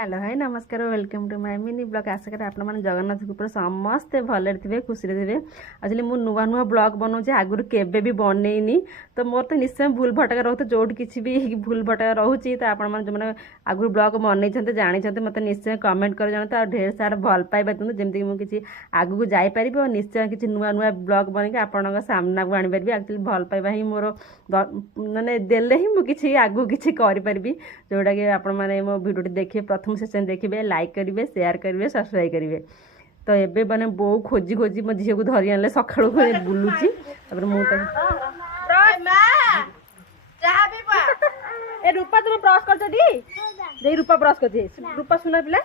Hello hi नमस्कार welcome to my mini blog आशा करें आपण मैंने जगन्नाथ पुर समस्ते भले थे खुशी थे एक्चुअली मुझे नुआ नुआ ब्लॉग बनाऊे आगुरी केवे भी बनईनी तो मोर तो निश्चय भूल भटका रोचे जो किसी भी भूल भटका रोचे तो आपण मैंने जो मैंने आगुरी ब्लॉग बनई जानते मत निश्चय कमेंट कर जानते ढेर सारा भल पाइबा दिखाँ जमीक मुझे आगू जापर और निश्चय किसी नुआ नुआ ब्लॉग बन आपण सामना को आनीपारि एक्चुअली भल पाइबा ही मोर मानने देले ही मुझे आगू किसी करें जोटा कि आपण मैंने मो भिडियो देखिए प्रथम सेशन देखिए लाइक करेंगे शेयर करेंगे सब्सक्राइब करेंगे। तो ये मैंने बो खोजी खोजी मो झील को धरी आने सका बुलूची रूपा तुम ब्रश कर रूपा ब्रश कर रूपा सुना पिला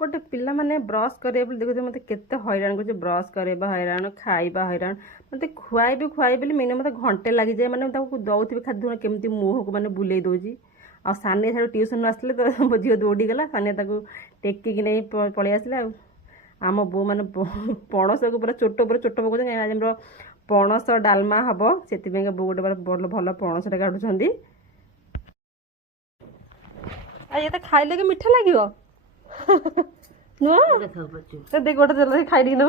गोटे पिला माने ब्रश करे देखो मत केते हैरान कर ब्रश करे हैरान खाइबा हैरान मत खुआई बोली मिनिमम मत घंटे लगी जाए मैंने दौथि खाद्य केमती मुँह को मैंने बुले दूसरी आ सानिया सारे ट्यूशन आसले तो मो झील दौड़ी गला सानिया टेकिक नहीं पलि आसला आम बो मैंने पणस को पूरा चोट चोट पकाउर पणस डालमा हम से बो गोटे भल भल पणसटा काटुंट ये तो खाइले कि मीठा लगे देख गोटे चल खाई न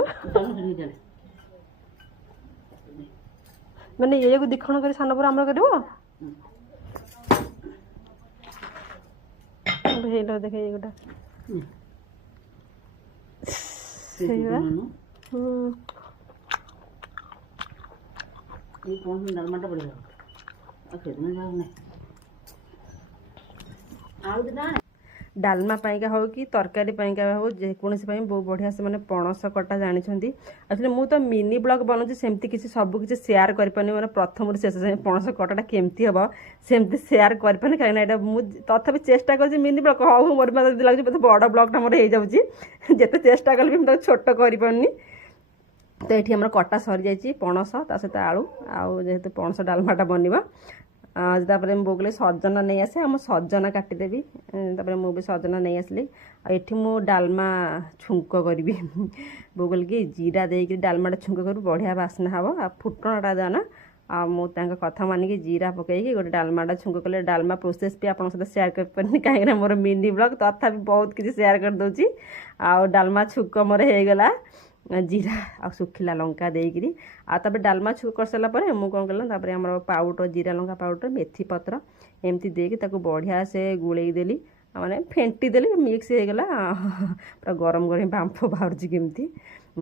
मैंने ये दीक्षण कर सान पर आम कर देख ये गोटा डालमा पाइका हो कि तरकारी पाइका हो जेकोसी बहुत बढ़िया से मैंने पणस कटा जानते एक्चुअली मुझे तो मिनी ब्लॉग बनाऊँ सेमती किसी सब किसी शेयर करपानी मैंने प्रथम शेष जाए पणस कटाटा केमती हम सेमती शेयर करपानी कहीं मुझे तथापि चेष्टा कर मिनी ब्लॉग हाँ मोर मतलब लगे बहुत बड़ ब्लॉगटा मोर हो जिते चेष्टा कले भी छोट करपानी तो ये आम कटा सरी जाइए पणस ता सहित आलू आउ जेहेतु पणस डालमाटा बनवा तापर बो कहले सजना नहीं आसे आम सजना काटिदेवी तापर मुझे सजना नहीं आसली आठी मु डालमा छुंक करी बो कहल कि जीरा देकर डालमाटा छुंक कर बढ़िया बास्ना हम आ फुटणटा देना आ मुझे कथा मानिक जीरा पकईकि गोटे डालमाटा छुंक कले डालमा प्रोसेस भी आप सहित सेयार कर कहीं मोर मिनी ब्लॉग तथा बहुत किसी सेयार कर दूसरी आ डालमा छुंक मोर होगला जीरा आ सुखिला लंका देकरी आपर डालमा छुक कर सारा मुझे कौन कल आम पाउडर जीरा लंका पाउडर मेथी पत्र एमती देकी बढ़िया से गुड़े देली माने फेंटी देली मिक्स होगला पूरा गरम गरम बांफ बाहर केमती